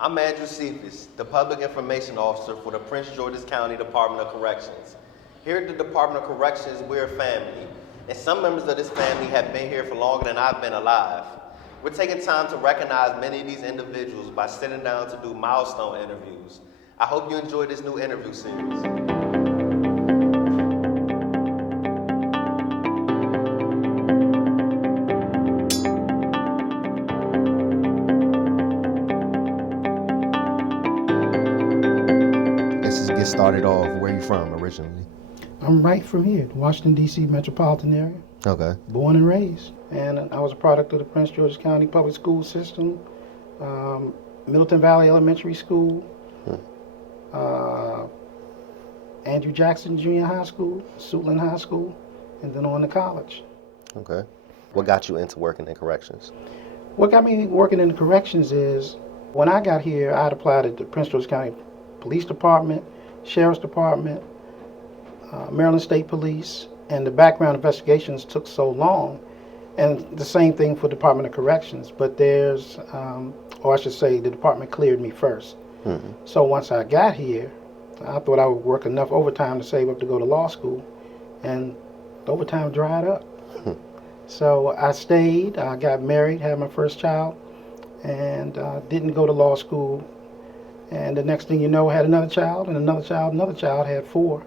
I'm Andrew Cephas, the Public Information Officer for the Prince George's County Department of Corrections. Here at the Department of Corrections, we're a family, and some members of this family have been here for longer than I've been alive. We're taking time to recognize many of these individuals by sitting down to do milestone interviews. I hope you enjoy this new interview series. Let's just get started off. Where are you from originally? I'm right from here, the Washington, D.C. metropolitan area. Okay. Born and raised. And I was a product of the Prince George's County public school system, Middleton Valley Elementary School, Andrew Jackson Junior High School, Suitland High School, and then on to college. Okay. What got you into working in corrections? What got me working in the corrections is, when I got here, I had applied at the Prince George's County Police Department, Sheriff's Department, Maryland State Police, and the background investigations took so long. And the same thing for Department of Corrections, but there's, or I should say, the department cleared me first. Mm-hmm. So once I got here, I thought I would work enough overtime to save up to go to law school, and the overtime dried up. So I stayed, I got married, had my first child, and didn't go to law school. And the next thing you know, I had another child, and another child, had four.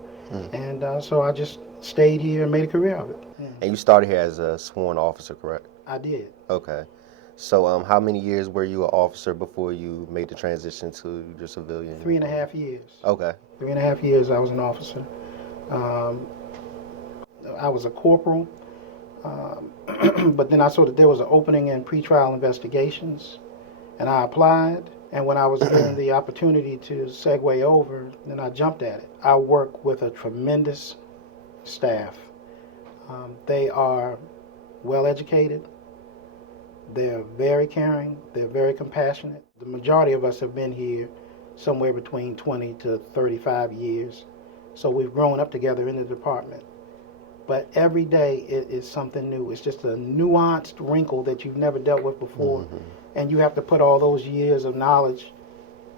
And so I just stayed here and made a career of it. And you started here as a sworn officer, correct? I did. Okay. So how many years were you an officer before you made the transition to your civilian? 3.5 years. Okay. 3.5 years I was an officer. I was a corporal, but then I saw that there was an opening in pretrial investigations, and I applied. And when I was given the opportunity to segue over, then I jumped at it. I work with a tremendous staff. They are well educated. They're very caring. They're very compassionate. The majority of us have been here somewhere between 20 to 35 years. So we've grown up together in the department. But every day it is something new. It's just a nuanced wrinkle that you've never dealt with before. Mm-hmm. And you have to put all those years of knowledge,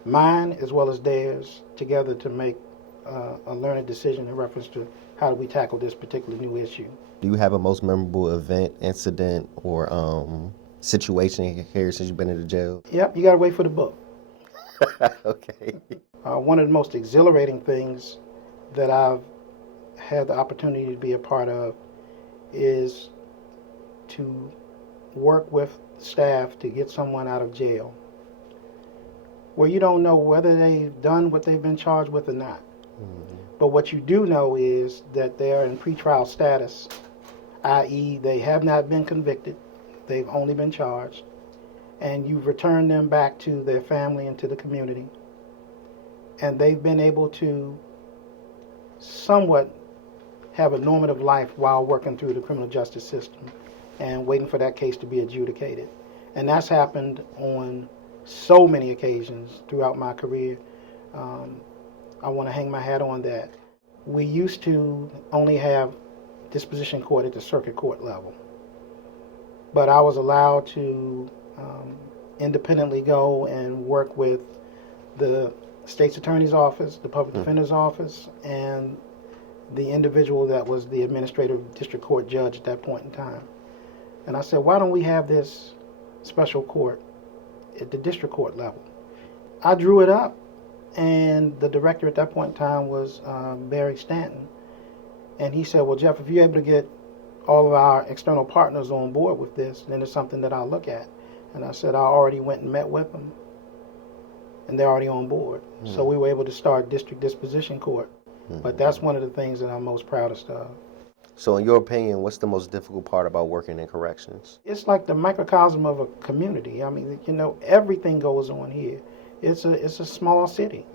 mine as well as theirs, together to make a learned decision in reference to how do we tackle this particular new issue. Do you have a most memorable event, incident, or situation here since you've been in the jail? Yep, you got to wait for the book. Okay. One of the most exhilarating things that I've had the opportunity to be a part of is to work with staff to get someone out of jail where you don't know whether they've done what they've been charged with or not. Mm-hmm. But what you do know is that they're in pretrial status, i.e. they have not been convicted, they've only been charged, and you've returned them back to their family and to the community, and they've been able to somewhat have a normative life while working through the criminal justice system and waiting for that case to be adjudicated. And that's happened on so many occasions throughout my career. I want to hang my hat on that. We used to only have disposition court at the circuit court level, but I was allowed to independently go and work with the state's attorney's office, the public defender's office, and the individual that was the administrative district court judge at that point in time. And I said, why don't we have this special court at the district court level? I drew it up, and the director at that point in time was Barry Stanton. And he said, well, Jeff, if you're able to get all of our external partners on board with this, then it's something that I'll look at. And I said, I already went and met with them, and they're already on board. So we were able to start district disposition court. But that's one of the things that I'm most proudest of. So in your opinion, what's the most difficult part about working in corrections? It's like the microcosm of a community. I mean, you know, everything goes on here. It's a small city.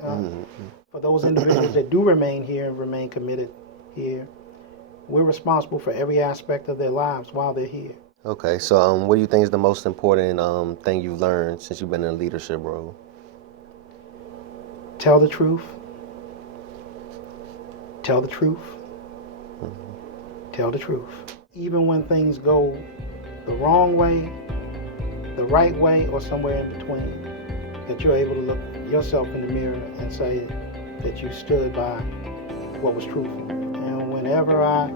For those individuals that do remain here and remain committed here, we're responsible for every aspect of their lives while they're here. Okay, so what do you think is the most important thing you've learned since you've been in a leadership role? Tell the truth. Tell the truth. Tell the truth. Even when things go the wrong way, the right way, or somewhere in between, that you're able to look yourself in the mirror and say that you stood by what was truthful. And whenever I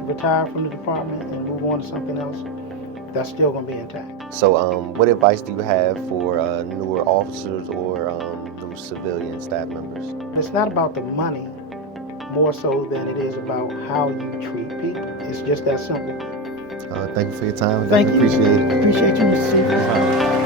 retire from the department and move on to something else, that's still going to be intact. So, what advice do you have for newer officers or new civilian staff members? It's not about the money more so than it is about how you treat people. It's just that simple. Thank you for your time. Thank you. Appreciate it. Appreciate you, Mr. Seafood.